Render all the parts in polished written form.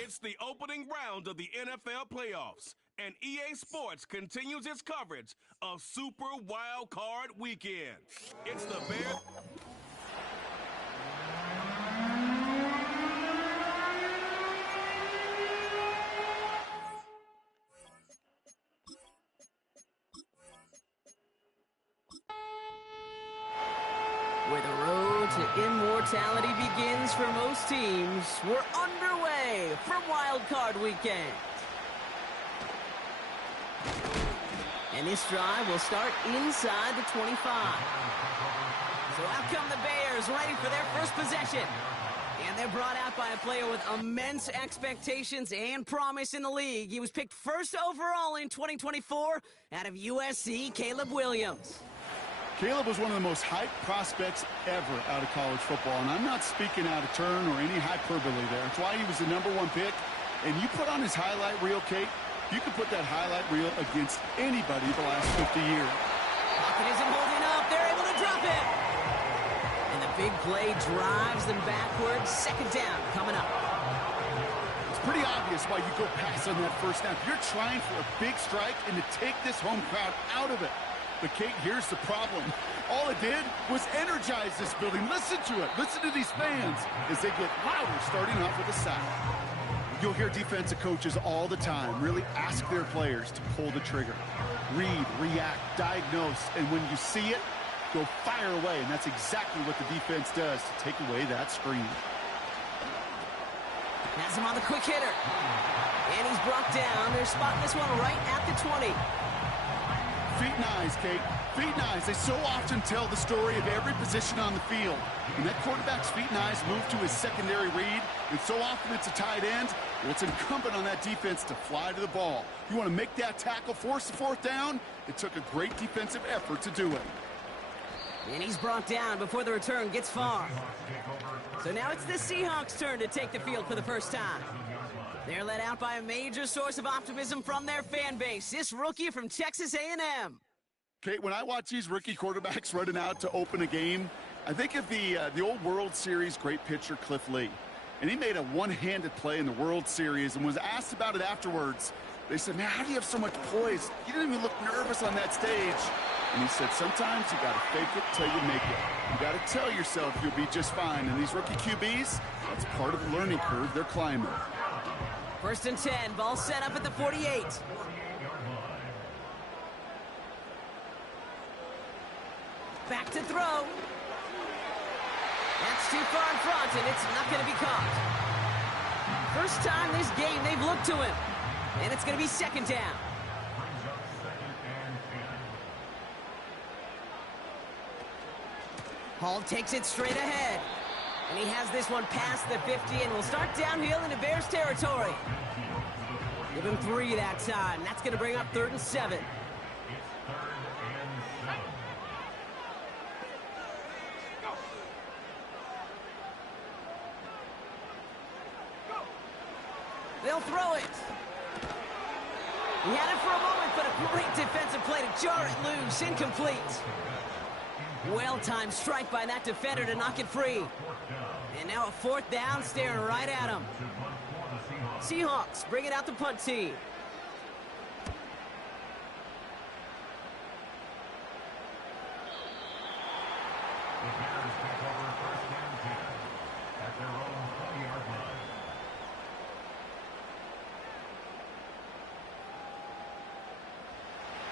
It's the opening round of the NFL playoffs, and EA Sports continues its coverage of Super Wild Card Weekend. It's the Bears. Where the road to immortality begins for most teams, we're underway from Wild Card Weekend. And this drive will start inside the 25. So out come the Bears, ready for their first possession. And they're brought out by a player with immense expectations and promise in the league. He was picked first overall in 2024 out of USC, Caleb Williams. Caleb was one of the most hyped prospects ever out of college football, and I'm not speaking out of turn or any hyperbole there. That's why he was the #1 pick. And you put on his highlight reel, Kate, you can put that highlight reel against anybody the last 50 years. Pocket isn't holding up. They're able to drop it. And the big play drives them backwards. Second down coming up. It's pretty obvious why you go pass on that first snap. You're trying for a big strike and to take this home crowd out of it. But, Kate, here's the problem. All it did was energize this building. Listen to it. Listen to these fans as they get louder starting off with a sack. You'll hear defensive coaches all the time really ask their players to pull the trigger. Read, react, diagnose, and when you see it, go fire away. And that's exactly what the defense does to take away that screen. Has him on the quick hitter. And he's brought down. They're spotting this one right at the 20. Feet and eyes, Kate. Feet and eyes. They so often tell the story of every position on the field. When that quarterback's feet and eyes move to his secondary read, and so often it's a tight end, well, it's incumbent on that defense to fly to the ball. You want to make that tackle, force the fourth down? It took a great defensive effort to do it. And he's brought down before the return gets far. So now it's the Seahawks' turn to take the field for the first time. They're led out by a major source of optimism from their fan base, this rookie from Texas A&M. Kate, when I watch these rookie quarterbacks running out to open a game, I think of the old World Series great pitcher Cliff Lee. And he made a one-handed play in the World Series and was asked about it afterwards. They said, man, how do you have so much poise? You didn't even look nervous on that stage. And he said, sometimes you got to fake it till you make it. You got to tell yourself you'll be just fine. And these rookie QBs, that's part of the learning curve they're climbing. First and 10, ball set up at the 48. Back to throw. That's too far in front, and it's not going to be caught. First time this game they've looked to him, and it's going to be second down. Hall takes it straight ahead. And he has this one past the 50 and will start downhill into Bears territory. Give him 3 that time. That's going to bring up 3rd and 7. They'll throw it. He had it for a moment, but a great defensive play to jar it loose. Incomplete. Well-timed strike by that defender to knock it free. And now a 4th down staring right at him. Seahawks bring it out the punt team.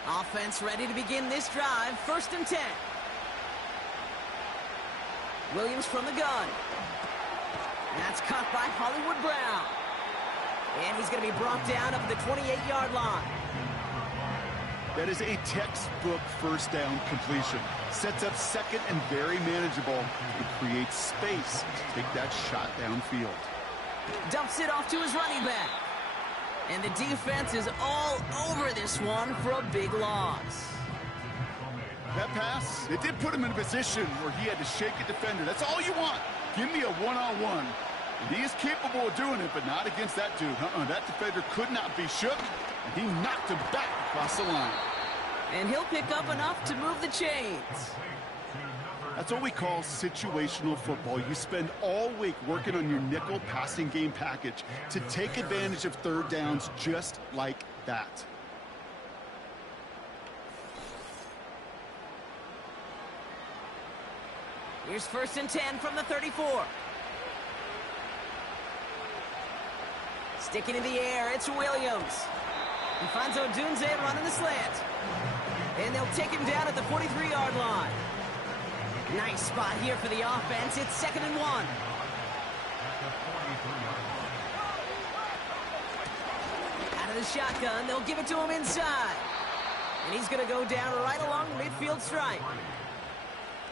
Offense ready to begin this drive. First and 10. Williams from the gun. That's caught by Hollywood Brown. And he's going to be brought down up at the 28-yard line. That is a textbook first down completion. Sets up second and very manageable. It creates space to take that shot downfield. Dumps it off to his running back. And the defense is all over this one for a big loss. That pass, it did put him in a position where he had to shake a defender. That's all you want. Give me a one-on-one. And he is capable of doing it, but not against that dude. That defender could not be shook, and he knocked him back across the line. And he'll pick up enough to move the chains. That's what we call situational football. You spend all week working on your nickel passing game package to take advantage of third downs just like that. Here's 1st and 10 from the 34. Sticking in the air, it's Williams. He finds Odunze running the slant. And they'll take him down at the 43-yard line. Nice spot here for the offense. It's 2nd and 1. Out of the shotgun, they'll give it to him inside. And he's going to go down right along the midfield stripe.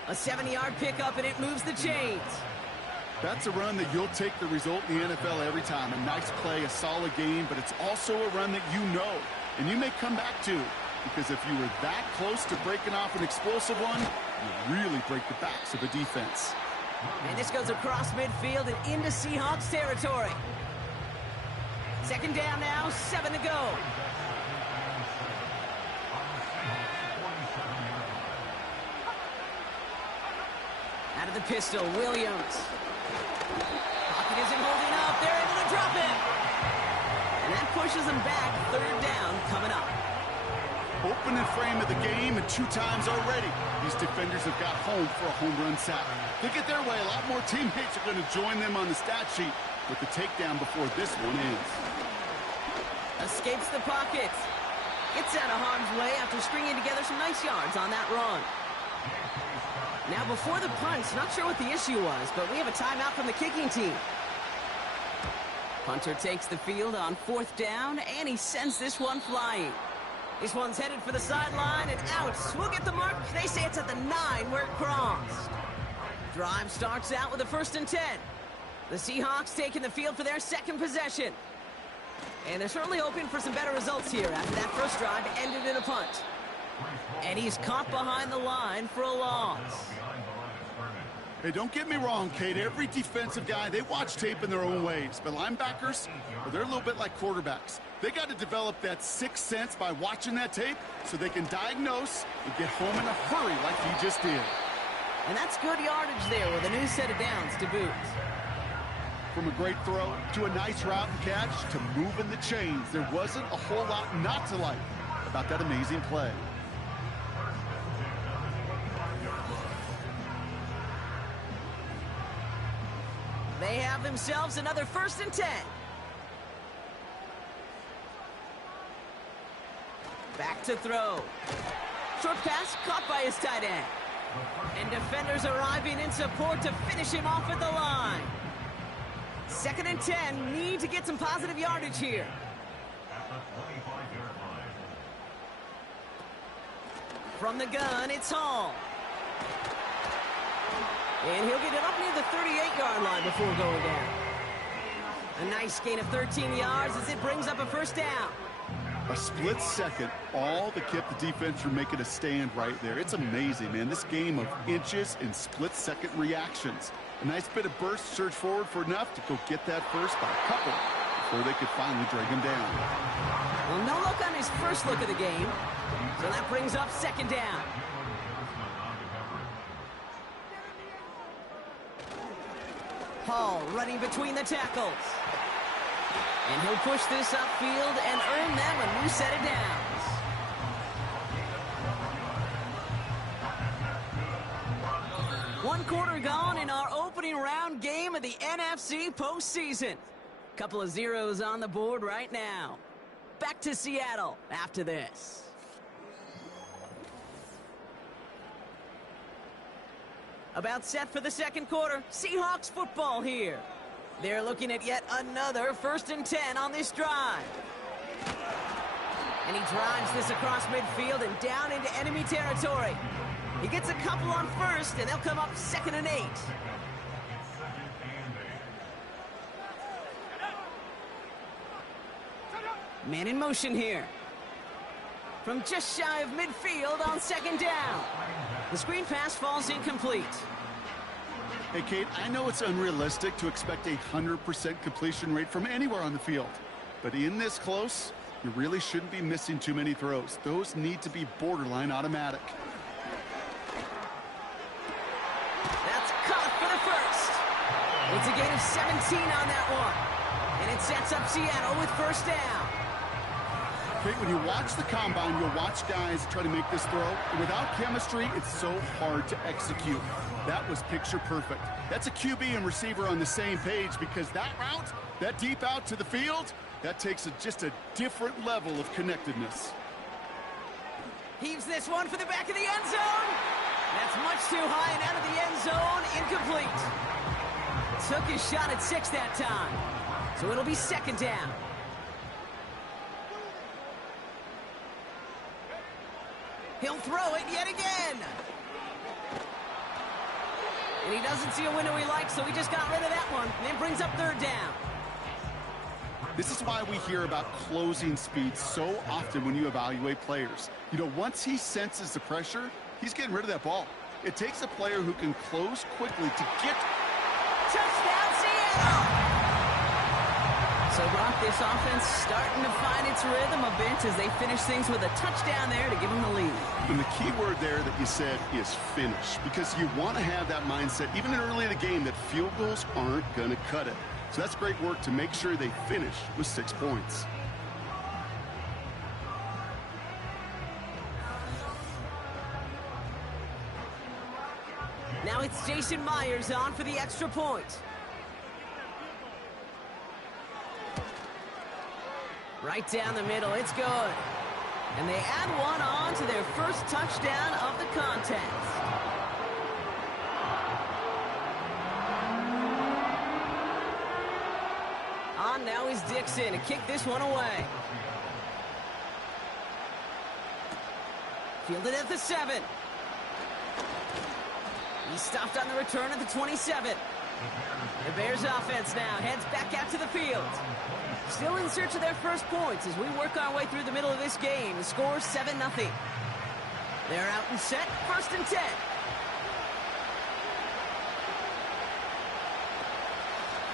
A 70-yard pickup, and it moves the chains. That's a run that you'll take the result in the NFL every time. A nice play, a solid game, but it's also a run that you know, and you may come back to. Because if you were that close to breaking off an explosive one, you really break the backs of a defense. And this goes across midfield and into Seahawks territory. 2nd down now, 7 to go. Out of the pistol, Williams. Pocket isn't holding up. They're able to drop it. And that pushes them back. 3rd down coming up. Opening frame of the game, and 2 times already, these defenders have got home for a home run sack. They get their way, a lot more teammates are going to join them on the stat sheet with the takedown before this one ends. Escapes the pocket. Gets out of harm's way after stringing together some nice yards on that run. Now, before the punch, not sure what the issue was, but we have a timeout from the kicking team. Punter takes the field on 4th down, and he sends this one flying. This one's headed for the sideline and out. We'll get the mark. They say it's at the 9 where it crossed. Drive starts out with a 1st and 10. The Seahawks taking the field for their 2nd possession. And they're certainly hoping for some better results here after that first drive ended in a punt. And he's caught behind the line for a loss. Hey, don't get me wrong, Kate. Every defensive guy, they watch tape in their own ways. But linebackers, well, they're a little bit like quarterbacks. They got to develop that sixth sense by watching that tape so they can diagnose and get home in a hurry like he just did. And that's good yardage there with a new set of downs to boot. From a great throw to a nice route and catch to moving the chains, there wasn't a whole lot not to like about that amazing play. They have themselves another 1st and 10. Back to throw. Short pass caught by his tight end. And defenders arriving in support to finish him off at the line. 2nd and 10, need to get some positive yardage here. From the gun, it's Hall. And he'll get it up near the 38-yard line before going down. A nice gain of 13 yards as it brings up a 1st down. A split second, all that kept the defense from making a stand right there. It's amazing, man. This game of inches and split-second reactions. A nice bit of burst, surge forward for enough to go get that first by a couple before they could finally drag him down. Well, no look on his first look of the game. So that brings up 2nd down. Hall running between the tackles. And he'll push this upfield and earn them a new set of downs. One quarter gone in our opening round game of the NFC postseason. Couple of zeros on the board right now. Back to Seattle after this. About set for the 2nd quarter. Seahawks football here. They're looking at yet another 1st and 10 on this drive. And he drives this across midfield and down into enemy territory. He gets a couple on 1st, and they'll come up 2nd and 8. Man in motion here. From just shy of midfield on 2nd down. The screen pass falls incomplete. Hey, Kate, I know it's unrealistic to expect a 100% completion rate from anywhere on the field. But in this close, you really shouldn't be missing too many throws. Those need to be borderline automatic. It's caught for the first. It's a gain of 17 on that one. And it sets up Seattle with first down. Okay, when you watch the combine, you'll watch guys try to make this throw. And without chemistry, it's so hard to execute. That was picture perfect. That's a QB and receiver on the same page, because that route, that deep out to the field, that takes just a different level of connectedness. Heaves this one for the back of the end zone. That's much too high and out of the end zone. Incomplete. Took his shot at 6 that time. So it'll be second down. He'll throw it yet again. And he doesn't see a window he likes, so he just got rid of that one. And it brings up third down. This is why we hear about closing speed so often when you evaluate players. You know, once he senses the pressure, he's getting rid of that ball. It takes a player who can close quickly to get... Touchdown, Seattle! So, Brock, this offense starting to find its rhythm a bit as they finish things with a touchdown there to give them the lead. And the key word there that you said is finish, because you want to have that mindset, even early in the game, that field goals aren't going to cut it. So that's great work to make sure they finish with 6 points. Now it's Jason Myers on for the extra point. Right down the middle, it's good. And they add one on to their first touchdown of the contest. On now is Dixon to kick this one away. Fielded at the 7. He's stopped on the return at the 27. The Bears offense now heads back out to the field. Still in search of their first points as we work our way through the middle of this game. The score 7-0. They're out and set, 1st and 10.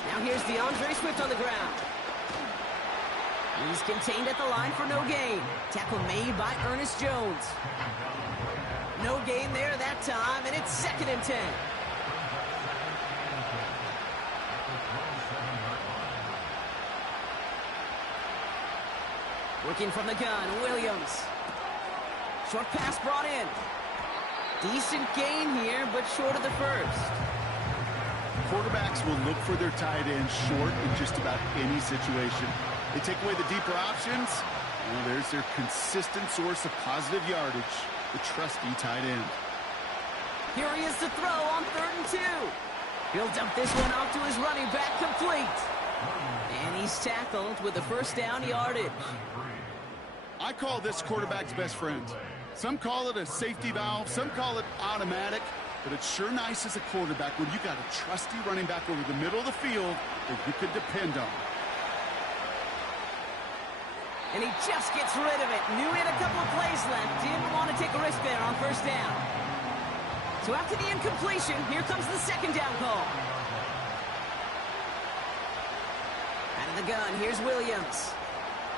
Now here's DeAndre Swift on the ground. He's contained at the line for no gain. Tackle made by Ernest Jones. No gain there that time, and it's 2nd and 10. Working from the gun, Williams. Short pass brought in. Decent gain here, but short of the first. Quarterbacks will look for their tight end short in just about any situation. They take away the deeper options. Well, there's their consistent source of positive yardage, the trusty tight end. Here he is to throw on 3rd and 2. He'll dump this one off to his running back, complete. And he's tackled with the first down yardage. I call this quarterback's best friend. Some call it a safety valve, some call it automatic, but it's sure nice as a quarterback when you got a trusty running back over the middle of the field that you could depend on. And he just gets rid of it. Knew he had a couple of plays left. Didn't want to take a risk there on first down. So after the incompletion, here comes the 2nd down call. Out of the gun, here's Williams.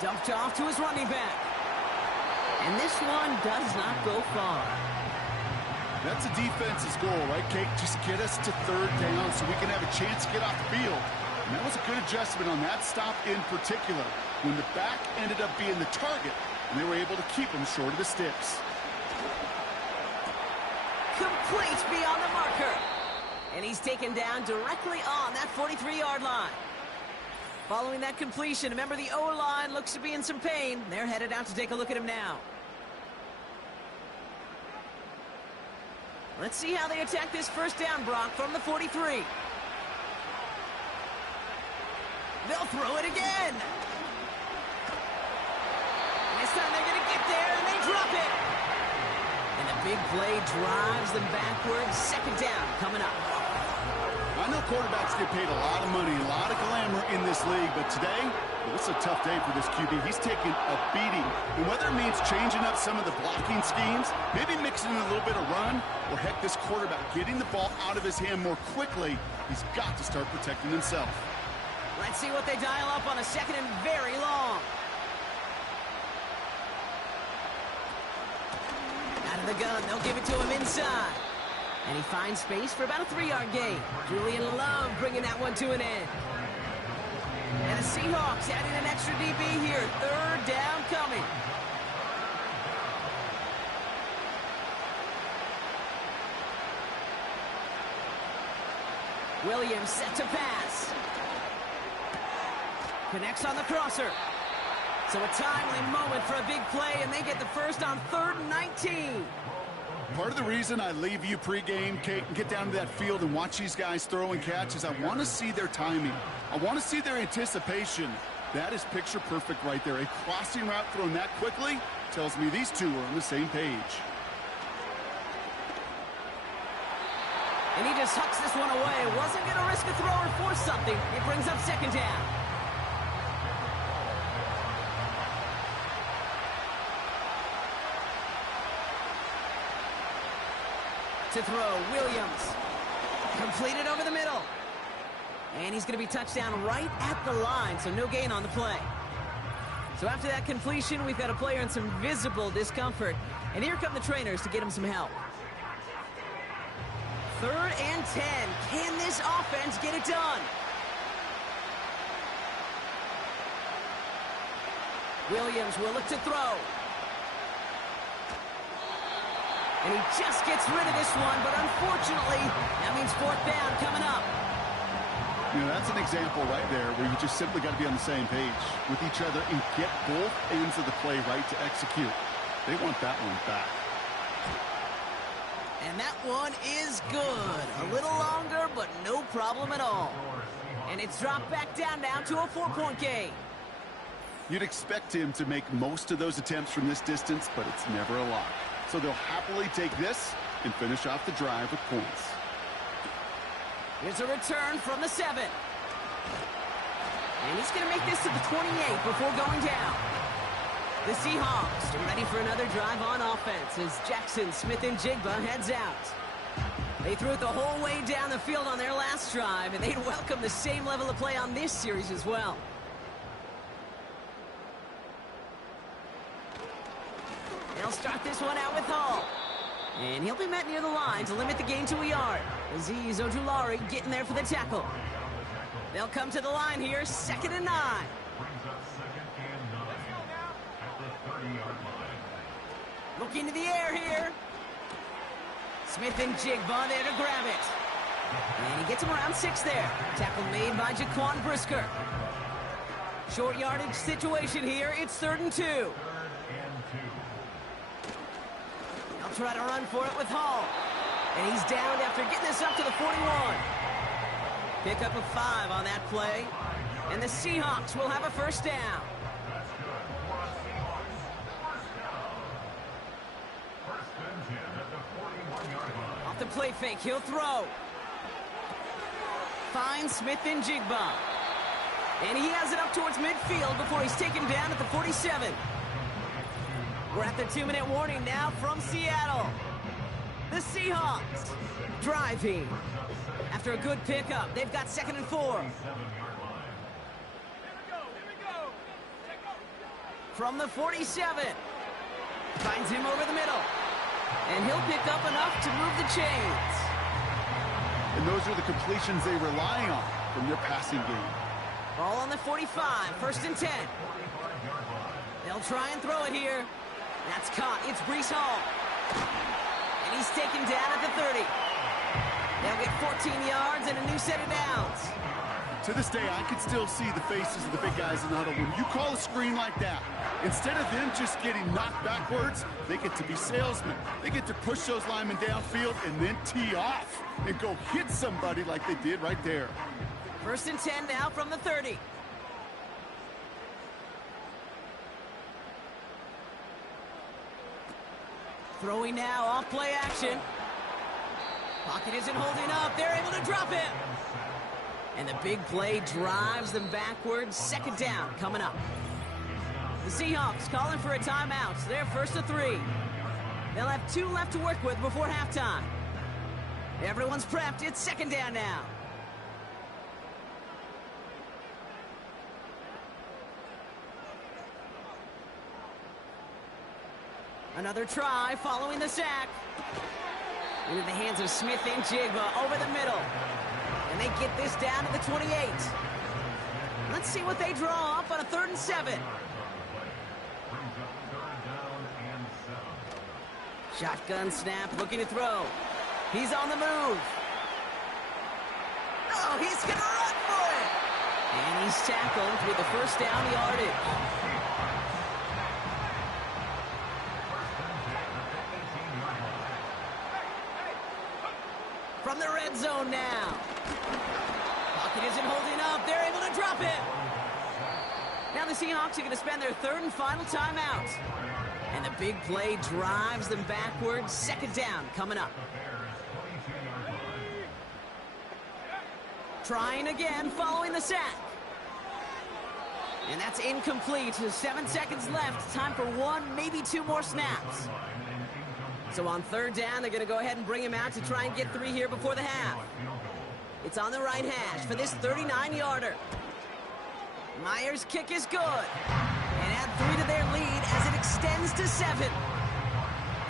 Dumped off to his running back. And this one does not go far. That's a defense's goal, right, Kate? Just get us to 3rd down so we can have a chance to get off the field. And that was a good adjustment on that stop in particular, when the back ended up being the target, and they were able to keep him short of the sticks. Complete beyond the marker. And he's taken down directly on that 43-yard line. Following that completion, a member of the O-line looks to be in some pain. They're headed out to take a look at him now. Let's see how they attack this first down, Brock, from the 43. They'll throw it again. This time they're going to get there, and they drop it. And a big play drives them backwards. 2nd down coming up. I know quarterbacks get paid a lot of money, a lot of glamour in this league, but today, well, it's a tough day for this QB. He's taking a beating. And whether it means changing up some of the blocking schemes, maybe mixing in a little bit of run, or heck, this quarterback getting the ball out of his hand more quickly, he's got to start protecting himself. Let's see what they dial up on a 2nd and very long. Out of the gun, they'll give it to him inside. And he finds space for about a 3-yard gain. Julian Love bringing that one to an end. And the Seahawks adding an extra DB here. 3rd down coming. Williams set to pass. Connects on the crosser. So a timely moment for a big play, and they get the first on 3rd and 19. Part of the reason I leave you pregame, Kate, and get down to that field and watch these guys throw and catch is I want to see their timing. I want to see their anticipation. That is picture perfect right there. A crossing route thrown that quickly tells me these two are on the same page. And he just hucks this one away. Wasn't going to risk a throw or force something. It brings up 2nd down. To throw, Williams. Completed over the middle. And he's going to be touchdown right at the line, so no gain on the play. So after that completion, we've got a player in some visible discomfort. And here come the trainers to get him some help. 3rd and 10. Can this offense get it done? Williams will look to throw. And he just gets rid of this one, but unfortunately, that means 4th down coming up. You know, that's an example right there where you just simply got to be on the same page with each other and get both ends of the play right to execute. They want that one back. And that one is good. A little longer, but no problem at all. And it's dropped back down now to a 4-point game. You'd expect him to make most of those attempts from this distance, but it's never a lot. So they'll happily take this and finish off the drive with points. Here's a return from the 7. And he's going to make this to the 28 before going down. The Seahawks are ready for another drive on offense as Jackson, Smith, and Jigba heads out. They threw it the whole way down the field on their last drive, and they'd welcome the same level of play on this series as well. They'll start this one out with Hall. And he'll be met near the line to limit the gain to a yard. Azeez Ojulari getting there for the tackle. They'll come to the line here, 2nd and 9. Looking to the air here. Smith and Jigba there to grab it. And he gets him around 6 there. Tackle made by Jaquan Brisker. Short yardage situation here. It's 3rd and 2. They'll try to run for it with Hall. And he's down after getting this up to the 41. Pick up a 5 on that play. And the Seahawks will have a 1st down. Off the play fake, he'll throw. Finds Smith and Jigba. And he has it up towards midfield before he's taken down at the 47. We're at the 2-minute warning now from Seattle. The Seahawks driving. After a good pickup, they've got 2nd and 4. From the 47. Finds him over the middle. And he'll pick up enough to move the chains. And those are the completions they rely on from their passing game. Ball on the 45, 1st and 10. They'll try and throw it here. That's caught. It's Breece Hall. And he's taken down at the 30. They'll get 14 yards and a new set of downs. To this day, I can still see the faces of the big guys in the huddle. When you call a screen like that, instead of them just getting knocked backwards, they get to be salesmen. They get to push those linemen downfield and then tee off and go hit somebody like they did right there. 1st and 10 now from the 30. Throwing now, off play action. Pocket isn't holding up. They're able to drop him. And the big play drives them backwards. 2nd down coming up. The Seahawks calling for a timeout. They're 1st and 3. They'll have 2 left to work with before halftime. Everyone's prepped. It's 2nd down now. Another try following the sack. Into the hands of Smith and Jigba over the middle. And they get this down to the 28. Let's see what they draw up on a 3rd and 7. Shotgun snap, looking to throw. He's on the move. Oh, he's going to run for it. And he's tackled with the first down yardage. From the red zone now. Pocket isn't holding up. They're able to drop it. Now the Seahawks are going to spend their 3rd and final timeout. And the big play drives them backwards. 2nd down coming up. Trying again following the sack. And that's incomplete. 7 seconds left. Time for 1, maybe 2 more snaps. So on 3rd down, they're going to go ahead and bring him out to try and get 3 here before the half. It's on the right hash for this 39-yarder. Myers' kick is good. And add 3 to their lead as it extends to 7.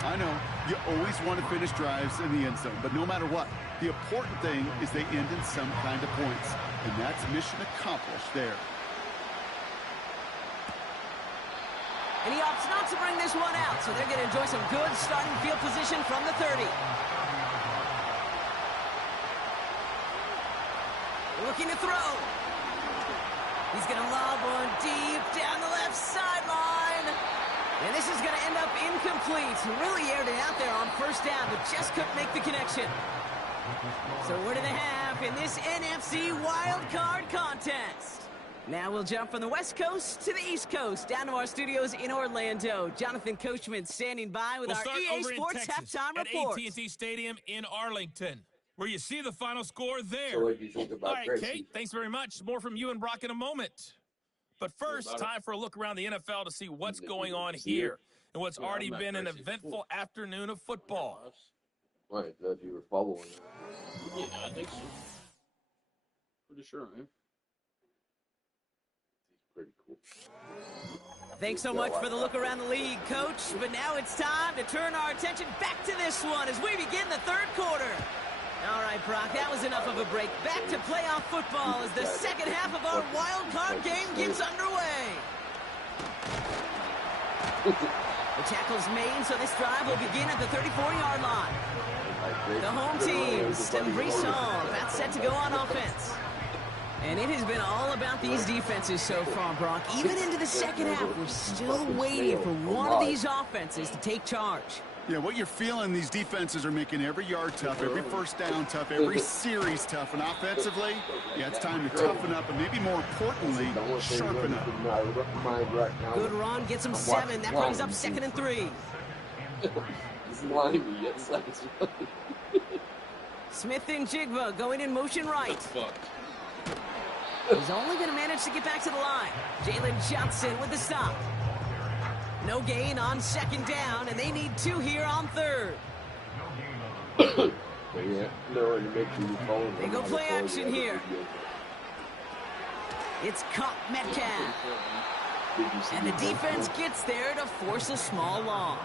I know, you always want to finish drives in the end zone, but no matter what, the important thing is they end in some kind of points. And that's mission accomplished there. And he opts not to bring this one out, so they're going to enjoy some good starting field position from the 30. Looking to throw. He's going to lob one deep down the left sideline. And this is going to end up incomplete. Really aired it out there on 1st down, but just couldn't make the connection. So what do they have in this NFC wild card contest? Now we'll jump from the West Coast to the East Coast, down to our studios in Orlando. Jonathan Coachman standing by with our EA Sports halftime report. At AT&T Stadium in Arlington, where you see the final score there. So what do you think about All right, Gracie? Kate, thanks very much. More from you and Brock in a moment. But first, time for a look around the NFL to see what's going on here and what's already been an eventful afternoon of football. Right, if you were following. Yeah, I think so. Pretty sure, man. Pretty cool. Thanks so much for the look around the league, Coach. But now it's time to turn our attention back to this one as we begin the 3rd quarter. All right, Brock, that was enough of a break. Back to playoff football as the 2nd half of our wild card game gets underway. The tackle's made, so this drive will begin at the 34-yard line. The home team, Stem Brees Hall, about set to go on offense. And it has been all about these defenses so far, Brock. Even into the 2nd half, we're still waiting for one of these offenses to take charge. Yeah, what you're feeling, these defenses are making every yard tough, every 1st down tough, every series tough. And offensively, yeah, it's time to toughen up and maybe more importantly, sharpen up. Good run, gets him 7. That brings up 2nd and 3. Smith and Jigba going in motion right. He's only going to manage to get back to the line. Jalen Johnson with the stop. No gain on 2nd down, and they need 2 here on 3rd. They go play action here. It's caught Metcalf. And the defense gets there to force a small loss.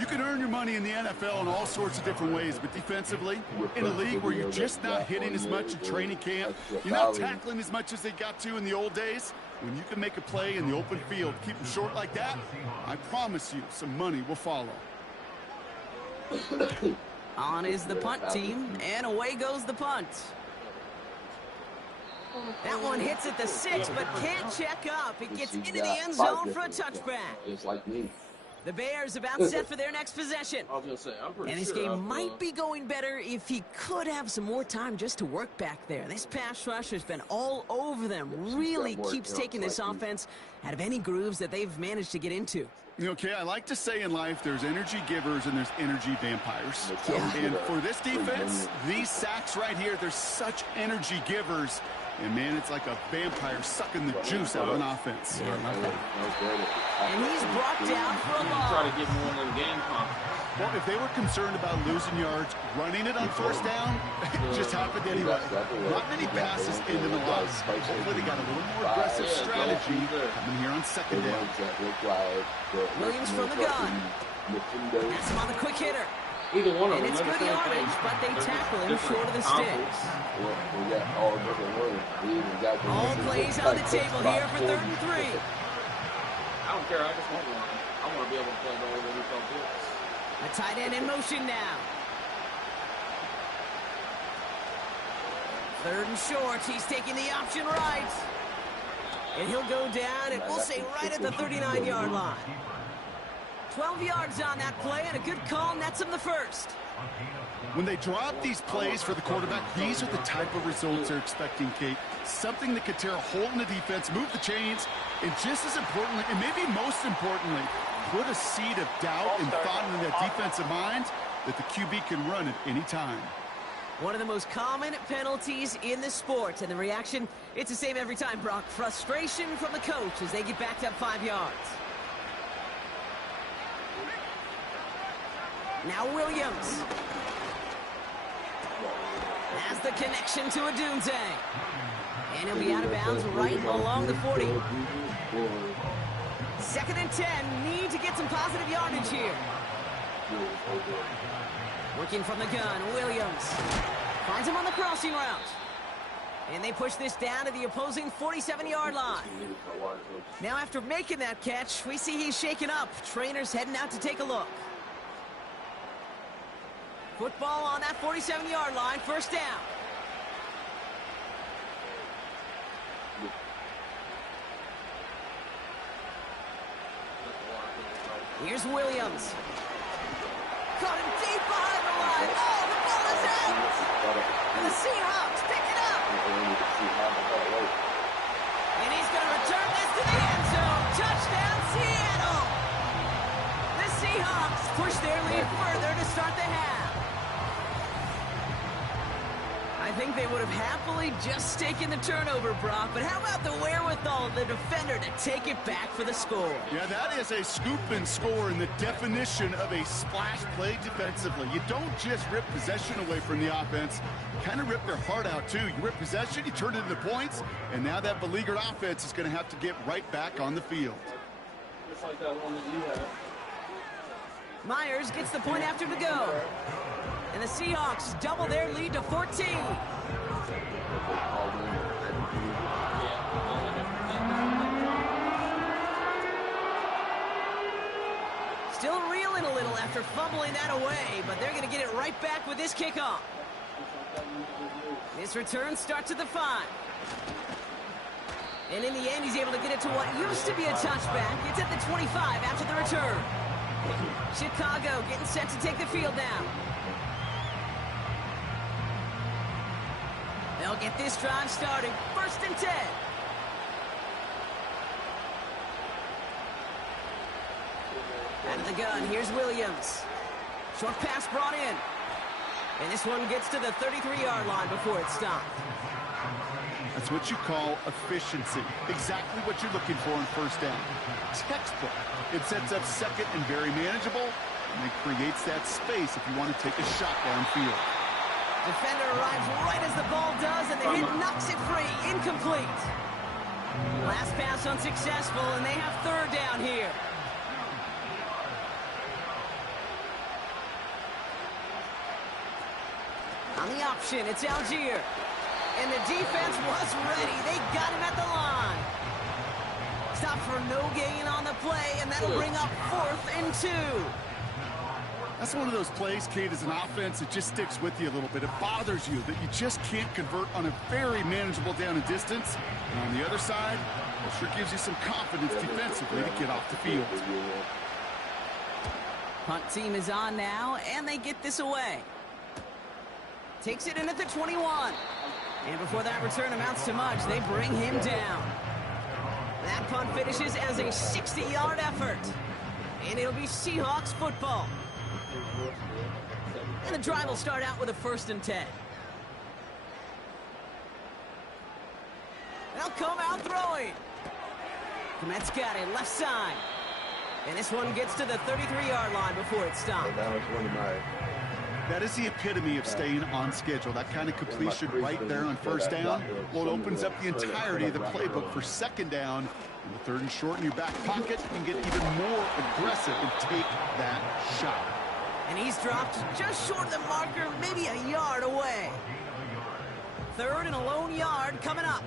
You can earn your money in the NFL in all sorts of different ways, but defensively, in a league where you're just not hitting as much in training camp, you're not tackling as much as they got to in the old days, when you can make a play in the open field, keep them short like that, I promise you some money will follow. On is the punt team, and away goes the punt. That one hits at the 6, but can't check up. It gets into the end zone for a touchback. Just like me. The Bears about set for their next possession. I was going to say, I'm pretty And this sure game might be going better if he could have some more time just to work back there. This pass rush has been all over them. Really keeps taking this offense out of any grooves that they've managed to get into. Okay, I like to say in life there's energy givers and there's energy vampires. Yeah. And for this defense, these sacks right here, they're such energy givers. And, man, it's like a vampire sucking the juice out of an offense. Yeah, I love that. And he's brought down for a loss. Try to give him one of them game confidence. Well, if they were concerned about losing yards, running it on 1st down, it just happened anyway. Not many passes into the loss. Hopefully they got a little more aggressive strategy coming here on 2nd down. Williams from the gun. That's him on the quick hitter. Either one of And them. it's they're good the same yardage, thing. but they Different- tackle him different short of the conference. sticks. Yeah, we got all different ones. We even got the All ones that plays look on the like table about here for 40. 3rd and 3. I don't care. I just want one. I want to be able to play the old NFL blitz. A tight end in motion now. 3rd and short. He's taking the option right. And he'll go down, and we'll say right at the 39-yard line. 12 yards on that play, and a good call nets him the first. When they drop these plays for the quarterback, these are the type of results they're expecting, Kate. Something that could tear a hole in the defense, move the chains, and just as importantly, and maybe most importantly, put a seed of doubt and thought into that defensive mind that the QB can run at any time. One of the most common penalties in the sport, and the reaction, it's the same every time, Brock. Frustration from the coach as they get backed up 5 yards. Now Williams has the connection to Adunze. And he'll be out of bounds right along the 40. 2nd and 10. Need to get some positive yardage here. Working from the gun, Williams finds him on the crossing route. And they push this down to the opposing 47-yard line. Now after making that catch, we see he's shaken up. Trainer's heading out to take a look. Football on that 47-yard line, 1st down. Here's Williams. Caught him deep behind the line. Oh, the ball is out. And the Seahawks pick it up. And he's going to return this to the end zone. Touchdown, Seattle. The Seahawks push their lead further to start the half. I think they would have happily just taken the turnover, Brock, but how about the wherewithal of the defender to take it back for the score? Yeah, that is a scoop and score in the definition of a splash play defensively. You don't just rip possession away from the offense, you kind of rip their heart out too. You rip possession, you turn it into points, and now that beleaguered offense is going to have to get right back on the field. Just like that one that you had. Myers gets the point after to go. And the Seahawks double their lead to 14. Still reeling a little after fumbling that away, but they're going to get it right back with this kickoff. This return starts at the 5. And in the end, he's able to get it to what used to be a touchback. It's at the 25 after the return. Chicago getting set to take the field now. They'll get this drive started. 1st and 10. Out of the gun, here's Williams. Short pass brought in. And this one gets to the 33-yard line before it's stopped. That's what you call efficiency. Exactly what you're looking for in 1st down. Textbook. It sets up 2nd and very manageable, and it creates that space if you want to take a shot downfield. Defender arrives right as the ball does, and the hit knocks it free. Incomplete. Last pass unsuccessful, and they have 3rd down here. On the option, it's Algier. And the defense was ready. They got him at the line. Stop for no gain on the play, and that'll bring up 4th and 2. That's one of those plays, Kate, as an offense, it just sticks with you a little bit. It bothers you that you just can't convert on a very manageable down and distance. And on the other side, it sure gives you some confidence defensively to get off the field. Punt team is on now, and they get this away. Takes it in at the 21. And before that return amounts to much, they bring him down. That punt finishes as a 60-yard effort. And it'll be Seahawks football. And the drive will start out with a 1st and 10. They'll come out throwing. Komet's got it left side. And this one gets to the 33-yard line before it's stopped. That is the epitome of staying on schedule. That kind of completion right there on 1st down. Well, it opens up the entirety of the playbook for 2nd down. And the 3rd and short in your back pocket, you can get even more aggressive and take that shot. And he's dropped just short of the marker, maybe a yard away. 3rd and a lone yard coming up.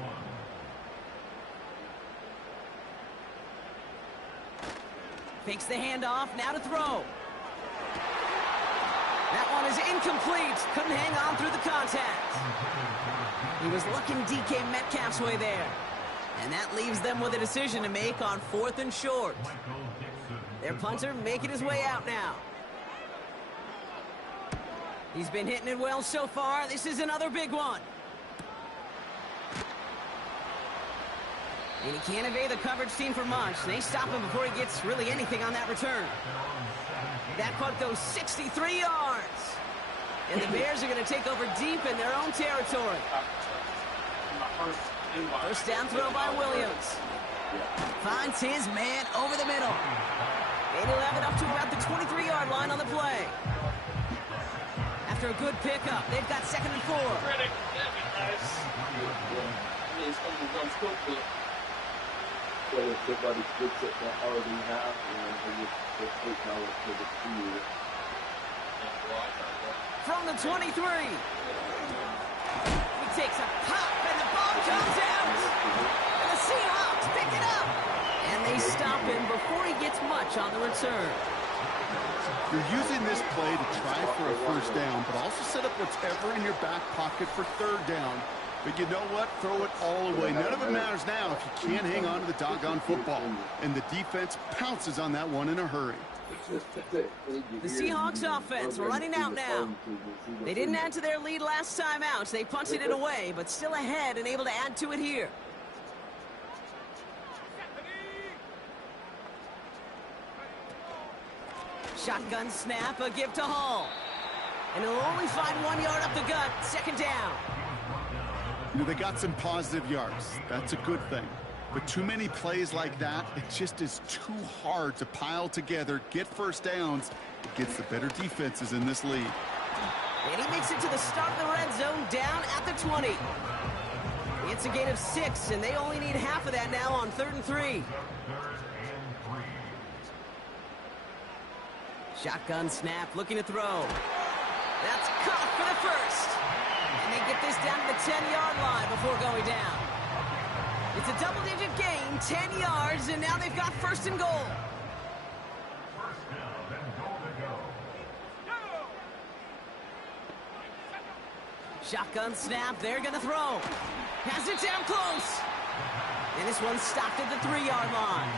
Fakes the handoff, now to throw. That one is incomplete. Couldn't hang on through the contact. He was looking DK Metcalf's way there. And that leaves them with a decision to make on 4th and short. Their punter making his way out now. He's been hitting it well so far. This is another big one. And he can't evade the coverage team for much. They stop him before he gets really anything on that return. That punt goes 63 yards. And the Bears are going to take over deep in their own territory. First down throw by Williams. Finds his man over the middle. And he'll have it up to about the 23-yard line on the play. After a good pickup, they've got 2nd and 4. Credit. That'd be nice. It's going to be done quickly. So if somebody splits it that already have, and it's 8 hours to the field. From the 23. He takes a pop, and the ball comes out. And the Seahawks pick it up. And they stop him before he gets much on the return. You're using this play to try for a first down, but also set up whatever in your back pocket for 3rd down. But you know what? Throw it all away. None of it matters now if you can't hang on to the doggone football. And the defense pounces on that one in a hurry. The Seahawks offense running out now. They didn't add to their lead last time out. They punted it away, but still ahead and able to add to it here. Shotgun snap, a give to Hall. And he'll only find 1 yard up the gut. 2nd down. You know, they got some positive yards. That's a good thing. But too many plays like that, it just is too hard to pile together, get first downs against the better defenses in this league. And he makes it to the start of the red zone down at the 20. It's a gain of 6, and they only need half of that now on 3rd and 3. Shotgun snap, looking to throw. That's caught for the first. And they get this down to the 10-yard line before going down. It's a double-digit gain, 10 yards, and now they've got 1st and goal. Shotgun snap, they're going to throw. Has it down close. And this one's stopped at the 3-yard line.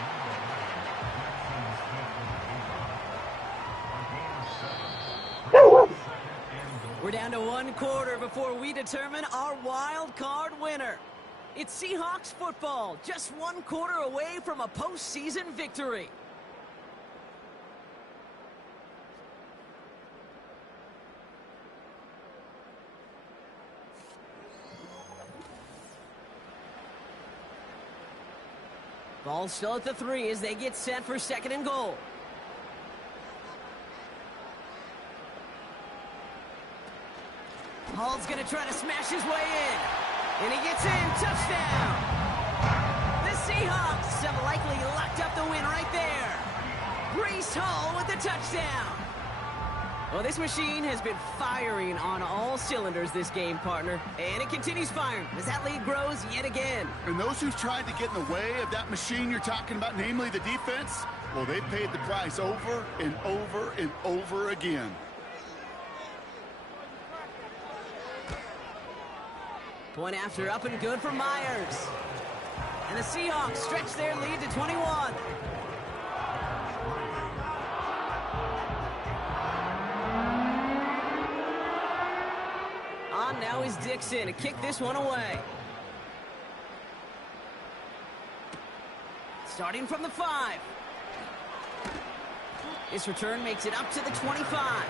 We're down to 1 quarter before we determine our wild card winner. It's Seahawks football, just 1 quarter away from a postseason victory. Ball still at the 3 as they get set for 2nd and goal. Hall's going to try to smash his way in. And he gets in. Touchdown. The Seahawks have likely locked up the win right there. Breece Hall with the touchdown. Well, this machine has been firing on all cylinders this game, partner. And it continues firing as that lead grows yet again. And those who've tried to get in the way of that machine you're talking about, namely the defense, well, they paid the price over and over and over again. Point after up and good for Myers. And the Seahawks stretch their lead to 21. On now is Dixon to kick this one away. Starting from the 5. This return makes it up to the 25.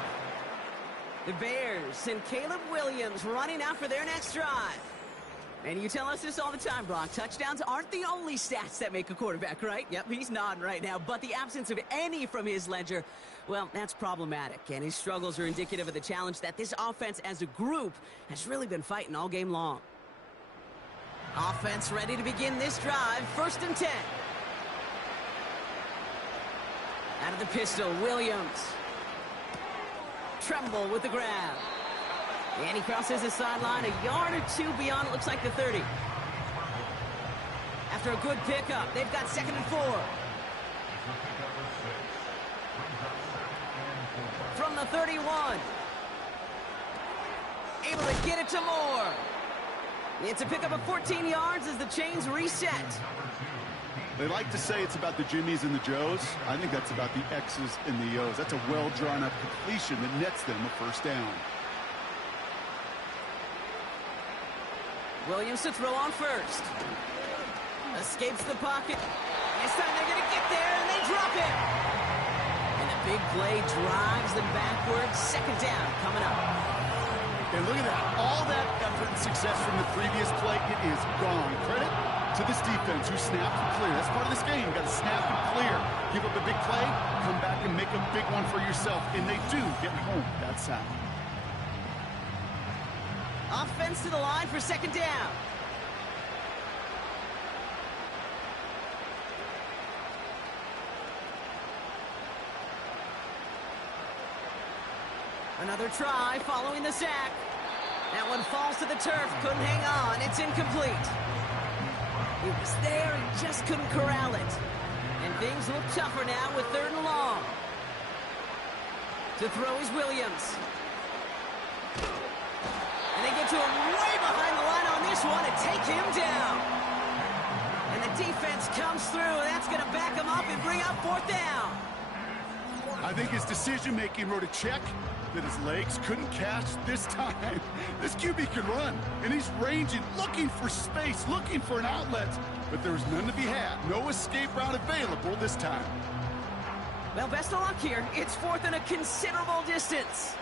The Bears send Caleb Williams running out for their next drive. And you tell us this all the time, Brock. Touchdowns aren't the only stats that make a quarterback, right? Yep, he's nodding right now. But the absence of any from his ledger, well, that's problematic. And his struggles are indicative of the challenge that this offense as a group has really been fighting all game long. Offense ready to begin this drive. 1st and 10. Out of the pistol, Williams. Tremble with the grab. And he crosses the sideline a yard or two beyond, it looks like the 30. After a good pickup, they've got 2nd and 4. From the 31. Able to get it to Moore. It's a pickup of 14 yards as the chains reset. They like to say it's about the Jimmies and the Joes. I think that's about the X's and the O's. That's a well-drawn-up completion that nets them a first down. Williams to throw on first. Escapes the pocket. This time they're going to get there, and they drop it. And the big play drives them backwards. 2nd down coming up. And look at that. All that effort and success from the previous play, it is gone. Credit to this defense who snapped and clear. That's part of this game. You got to snap and clear. Give up a big play, come back and make a big one for yourself. And they do get home that sound. Offense to the line for 2nd down. Another try following the sack. That one falls to the turf. Couldn't hang on. It's incomplete. He was there and just couldn't corral it. And things look tougher now with 3rd and long. To throw is Williams. And they get to him way behind the line on this one and take him down. And the defense comes through. That's going to back him up and bring up 4th down. I think his decision-making wrote a check that his legs couldn't catch this time. This QB can run, and he's ranging, looking for space, looking for an outlet. But there was none to be had. No escape route available this time. Well, best of luck here. It's 4th and a considerable distance.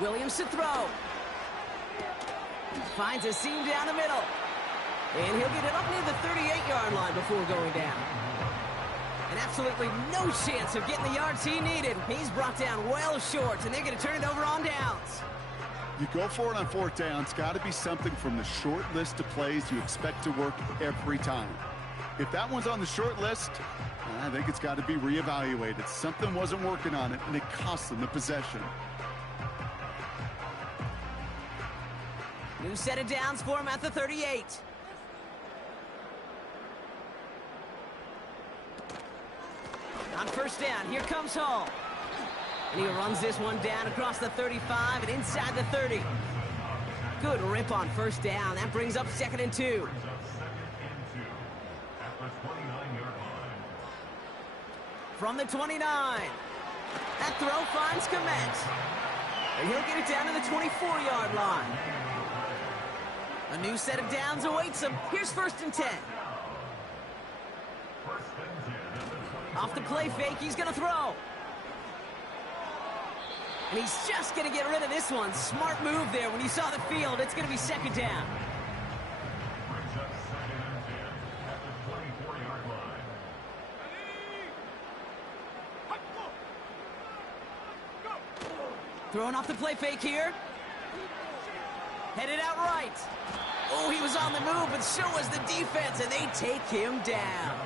Williams to throw. Finds a seam down the middle. And he'll get it up near the 38-yard line before going down. And absolutely no chance of getting the yards he needed. He's brought down well short, and they're going to turn it over on downs. You go for it on 4th down. It's got to be something from the short list of plays you expect to work every time. If that one's on the short list, I think it's got to be reevaluated. Something wasn't working on it, and it cost them the possession. New set of downs for him at the 38. On 1st down, here comes Hall. And he runs this one down across the 35 and inside the 30. Good rip on 1st down. That brings up 2nd and 2. From the 29. That throw finds Komet. And he'll get it down to the 24-yard line. A new set of downs awaits him. Here's 1st and 10. Off the play fake, he's going to throw. And he's just going to get rid of this one. Smart move there when he saw the field. It's going to be 2nd down. Throwing off the play fake here. Headed out right. Oh, he was on the move, but so was the defense, and they take him down.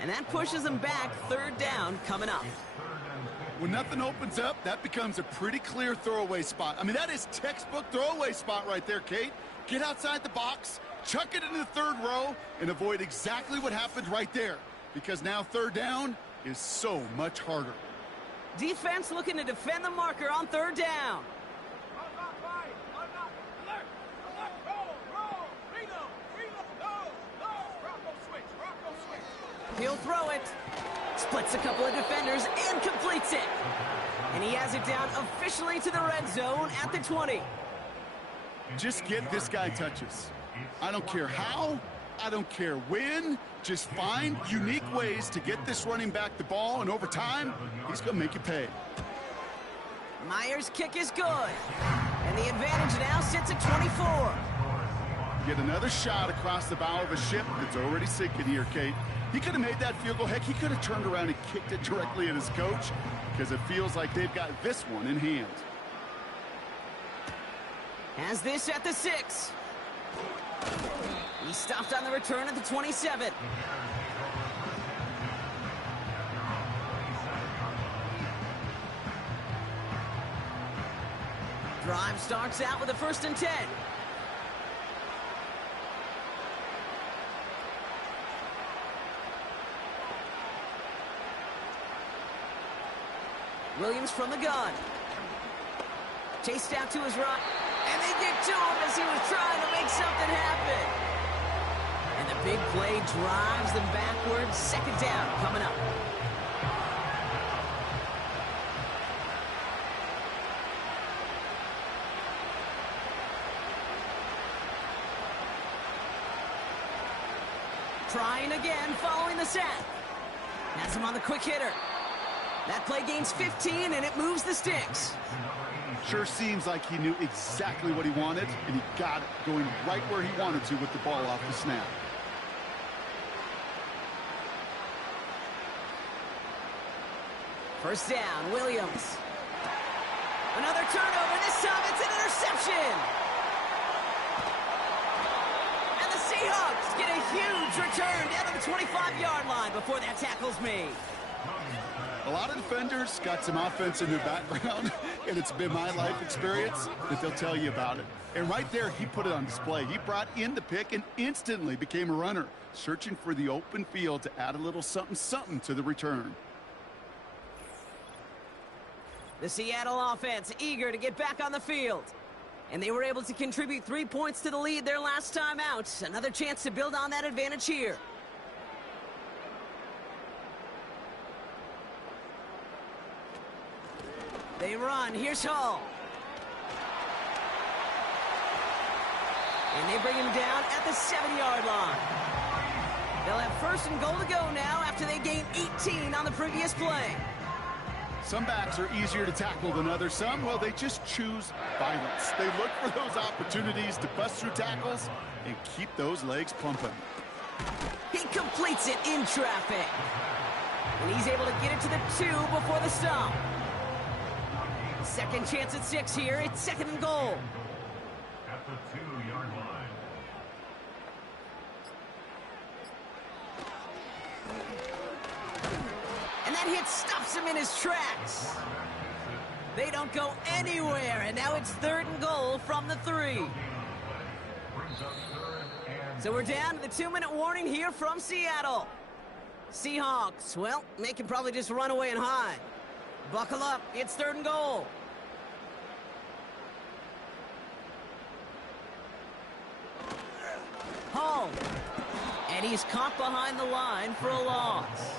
And that pushes them back. 3rd down coming up. When nothing opens up, that becomes a pretty clear throwaway spot. I mean, that is textbook throwaway spot right there, Kate. Get outside the box, chuck it into the 3rd row, and avoid exactly what happened right there. Because now 3rd down is so much harder. Defense looking to defend the marker on 3rd down. He'll throw it. Splits a couple of defenders and completes it. And he has it down officially to the red zone at the 20. Just get this guy touches. I don't care how. I don't care when. Just find unique ways to get this running back the ball, and over time, he's going to make you pay. Myers' kick is good. And the advantage now sits at 24. Get another shot across the bow of a ship that's already sinking here, Kate. He could have made that field goal. Heck, he could have turned around and kicked it directly at his coach because it feels like they've got this one in hand. Has this at the 6. He stopped on the return at the 27. Drive starts out with a 1st and 10. Williams from the gun. Chased out to his right. And they get to him as he was trying to make something happen. And the big play drives them backwards. 2nd down coming up. Trying again following the sack. Has him on the quick hitter. That play gains 15, and it moves the sticks. Sure seems like he knew exactly what he wanted, and he got it, going right where he wanted to with the ball off the snap. First down, Williams. Another turnover. This time it's an interception. And the Seahawks get a huge return down to the 25-yard line before that tackle's made. A lot of defenders got some offense in their background, and it's been my life experience that they'll tell you about it. And right there, he put it on display. He brought in the pick and instantly became a runner, searching for the open field to add a little something to the return. The Seattle offense eager to get back on the field. And they were able to contribute 3 points to the lead their last time out. Another chance to build on that advantage here. They run. Here's Hall. And they bring him down at the 7-yard line. They'll have 1st and goal to go now after they gain 18 on the previous play. Some backs are easier to tackle than others. Some, well, they just choose violence. They look for those opportunities to bust through tackles and keep those legs pumping. He completes it in traffic. And he's able to get it to the 2 before the stop. Second chance at 6 here. It's 2nd and goal. At the 2-yard line. And that hit stops him in his tracks. They don't go anywhere. And now it's 3rd and goal from the 3. So we're down to the 2-minute warning here from Seattle. Seahawks, well, they can probably just run away and hide. Buckle up. It's 3rd and goal. Hall. And he's caught behind the line for a loss.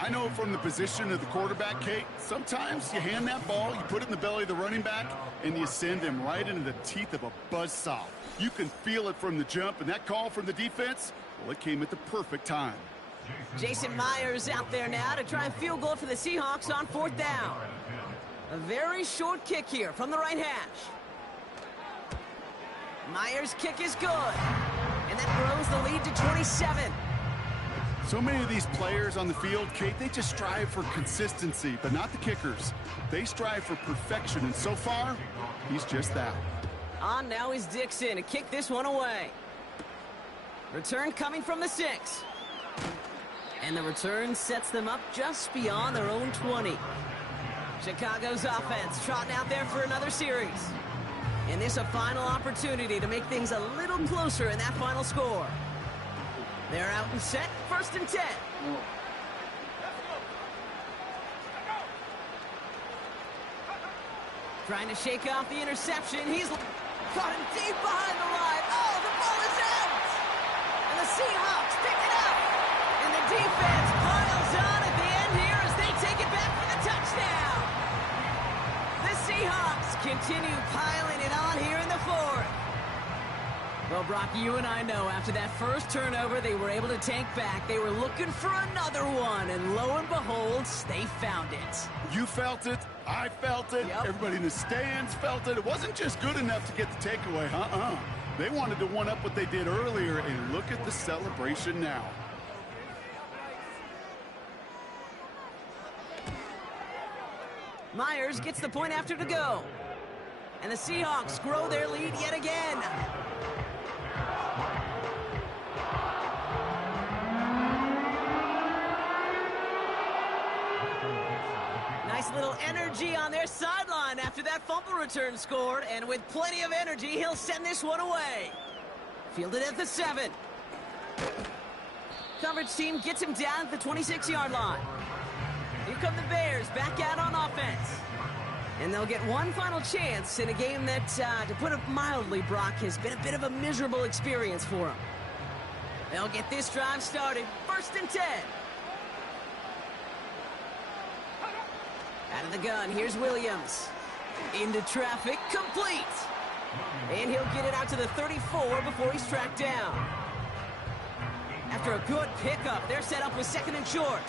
I know from the position of the quarterback, Kate, sometimes you hand that ball, you put it in the belly of the running back, and you send him right into the teeth of a buzzsaw. You can feel it from the jump, and that call from the defense, well, it came at the perfect time. Jason Myers out there now to try and field goal for the Seahawks on 4th down. A very short kick here from the right hash. Myers' kick is good. And that grows the lead to 27. So many of these players on the field, Kate, they just strive for consistency, but not the kickers. They strive for perfection, and so far, he's just that. On now is Dixon to kick this one away. Return coming from the 6. And the return sets them up just beyond their own 20. Chicago's offense trotting out there for another series. And this a final opportunity to make things a little closer in that final score. They're out and set, 1st and 10. Trying to shake off the interception. He's caught him deep behind the line. Oh, the ball is out! And the Seahawks pick it up. And the defense piles on at the end here as they take it back for the touchdown. The Seahawks continue piling it on here in the 4th. Well, Brock, you and I know after that first turnover, they were able to tank back. They were looking for another one, and lo and behold, they found it. You felt it. I felt it. Yep. Everybody in the stands felt it. It wasn't just good enough to get the takeaway. They wanted to one-up what they did earlier, and look at the celebration now. Myers gets the point after to go. And the Seahawks grow their lead yet again. Nice little energy on their sideline after that fumble return scored. And with plenty of energy, he'll send this one away. Fielded at the 7. Coverage team gets him down at the 26-yard line. Here come the Bears back out on offense. And they'll get one final chance in a game that, to put it mildly, Brock, has been a bit of a miserable experience for them. They'll get this drive started. 1st and 10. Out of the gun, here's Williams. Into traffic, complete. And he'll get it out to the 34 before he's tracked down. After a good pickup, they're set up with 2nd and short.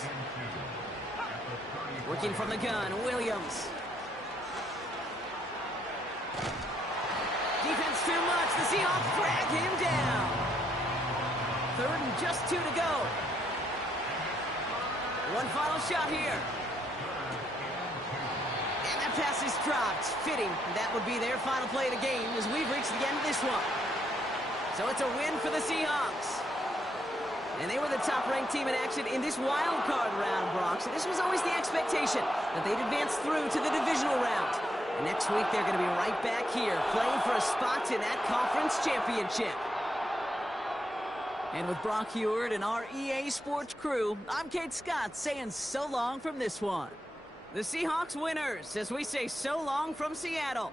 Working from the gun, Williams. Defense too much. The Seahawks drag him down. 3rd and just 2 to go. One final shot here. And that pass is dropped. Fitting. That would be their final play of the game as we've reached the end of this one. So it's a win for the Seahawks. And they were the top-ranked team in action in this wild card round, Brock. So this was always the expectation that they'd advance through to the divisional round. And next week, they're going to be right back here playing for a spot in that conference championship. And with Brock Heward and our EA Sports crew, I'm Kate Scott saying so long from this one. The Seahawks winners as we say so long from Seattle.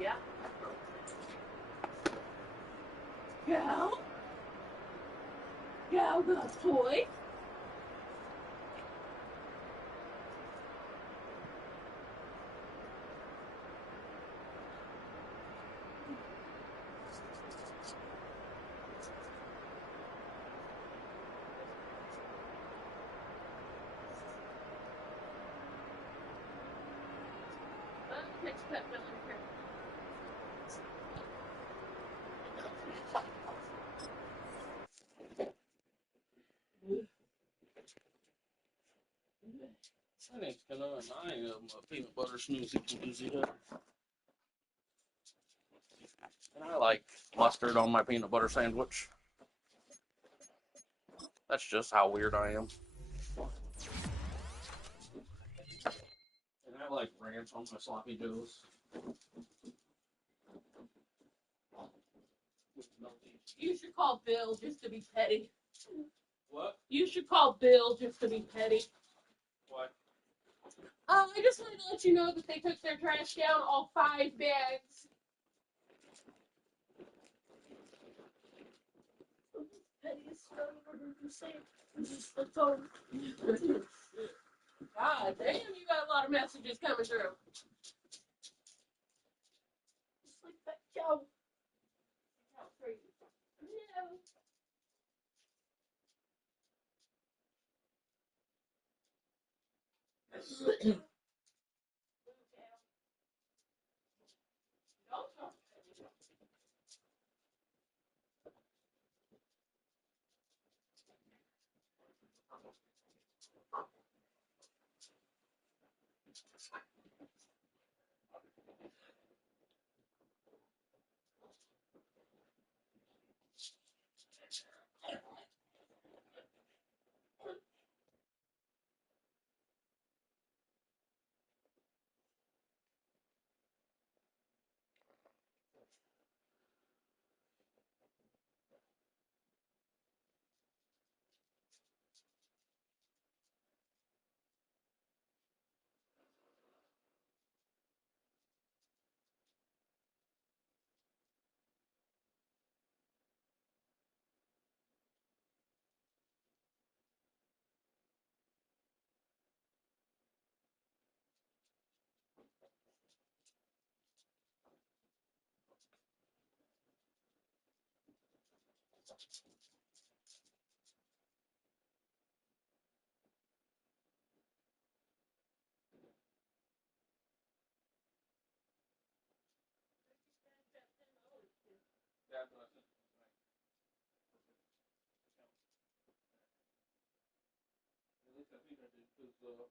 Yeah. Gal? Gal got a toy? Catch that one here. I think I ain't a peanut butter snoozy here. And I like mustard on my peanut butter sandwich. That's just how weird I am. And I like ranch on my sloppy joes. You should call Bill just to be petty. What? You should call Bill just to be petty. What? I just wanted to let you know that they took their trash down, all 5 bags. Pettiest stuff I've ever seen. The phone. God damn, you got a lot of messages coming through. Just like that cow. How crazy. No. Don't talk. At least I think I did, because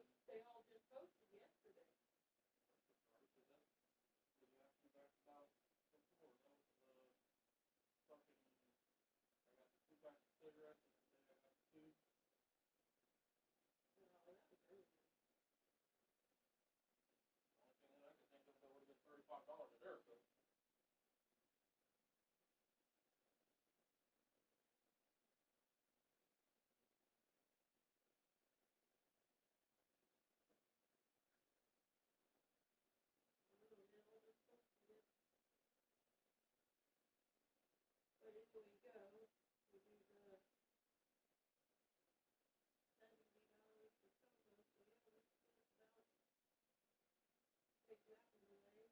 They all just posted yesterday. No, that was earlier. But anyway, go. We do the $70 for Costco, so yeah, we spent about, take that one away. Since I probably already took it there.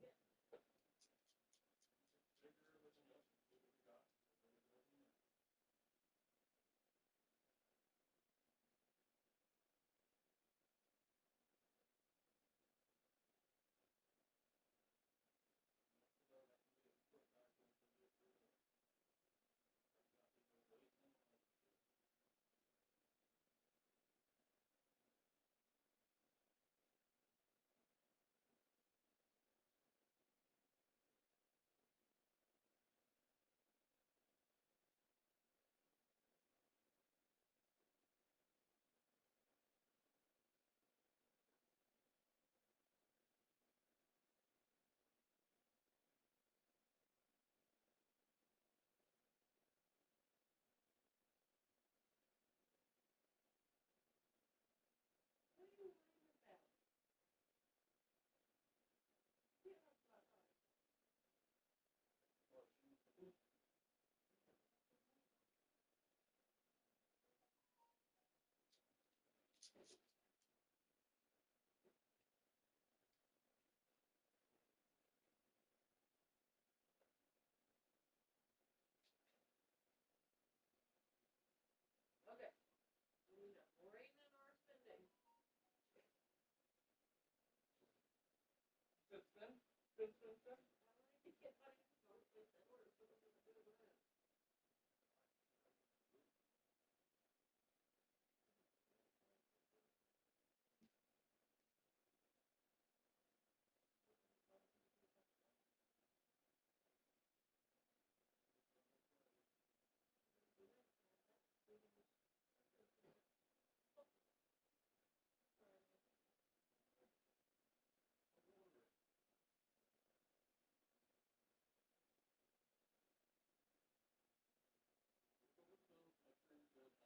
Yeah. What are you worrying about? Yeah, that's not hard. Okay. Rating our spending. I wanted to get my info in order so that we can do it.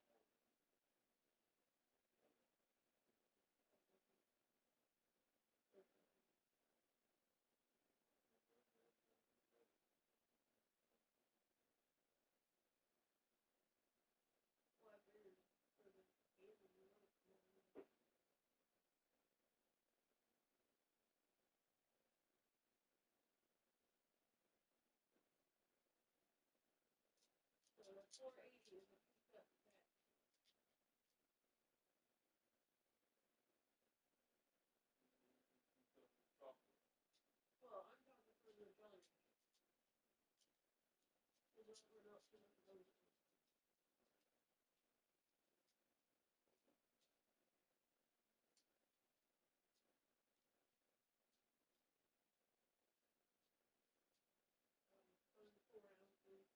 Well, I figured for the game, you know, so the 480 is a pick-up tax. Well, I'm talking for the Giants. We're not too much of those. On 4 ounces,